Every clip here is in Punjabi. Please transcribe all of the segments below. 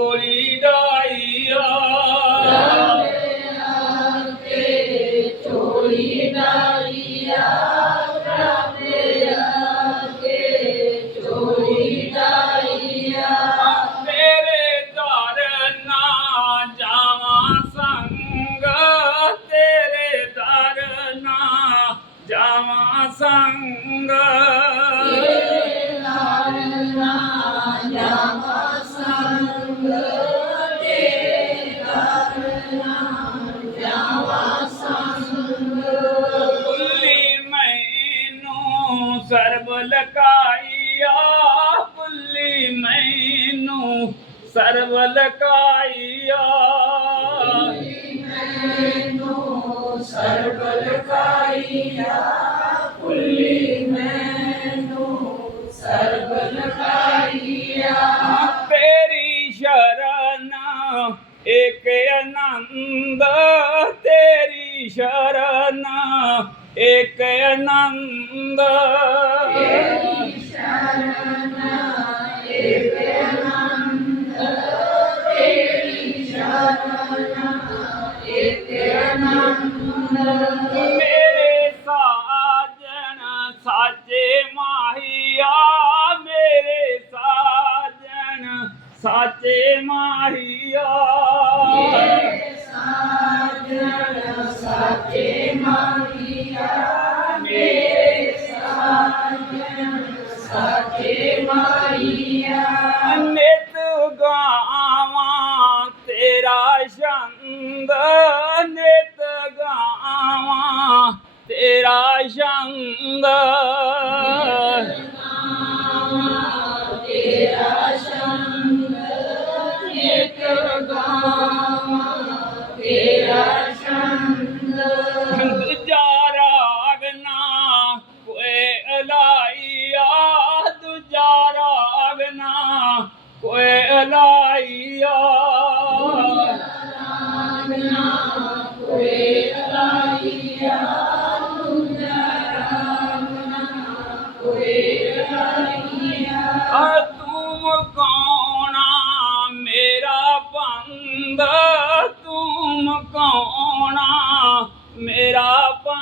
ਗੋਲੀ ਡਾਈਆ। ਰੰਗ ਰੰਗ ਤੇ ਚੋਲੀ ਡਾਈਆ ਰੰਗ ਰੰਗ ਤੇ ਚੋਲੀ ਡਾਈਆ ਮੇਰੇ ਦਰ ਨਾ ਜਾਵਾਂ ਸੰਗ, ਤੇਰੇ ਦਰ ਨਾ ਜਾਵਾਂ ਸੰਗ। ਤੇਰੇ ਦਰ ਨਾ ਜਾਵਾਂ ਸਰਬ ਲਕਾਈਆ ਭੁੱਲੀ ਮੈਨੂੰ ਸਰਬ ਲਕਾਈਆ। ਮੈਨੂੰ ਸਰਬ ਲਕਾਈਆ ਭੁੱਲੀ ਮੈਨੂੰ ਸਰਬ ਲਕਾਈਆ। ਤੇਰੀ ਸ਼ਰਨ ਏਕ ਆਨੰਦ ਤੇਰੀ ਸ਼ਰਨ ਏਕ ਆਨੰਦ ਤੇਰੀ ਸ਼ਰਨ ਏਕ ਆਨੰਦ ਸਾਜਣ ਸਾਚੇ ਮਾਹੀਆ ਮੇਰੇ ਸਾਜਣ ਸਾਚੇ ਮਾਹੀਆ ਨਿਤ ਗਾਵਾਂ ਤੇਰਾ ਛੰਦ ਨਿਤ ਗਾਵਾਂ ਤੇਰਾ ਛੰਦ ਤੇਰਾ ਸੰਗ ਦੂਜਾ ਰਾਗ ਨਾ ਕੋਏ ਅਲਾਈਆ ਦੂਜਾ ਰਾਗ ਨਾ ਕੋਏ ਅਲਾਈਆ ਰਾਗਨਾ ਕੋਏ ਕੋਏ ਅਲਾਈਆ ਤੂੰ ਕੌਣਾ ਮੇਰਾ ਬੰਦ?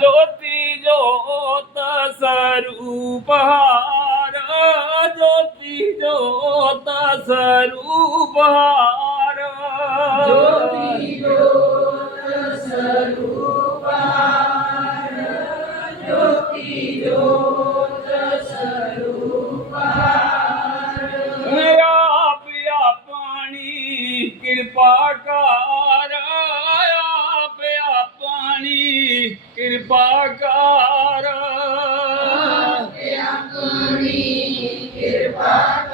ज्योति जोत स्वरूपहारा ज्योति जोत स्वरूपहारा ਕਿਰਪਾ ਕਰ ਕਿਰਪਾ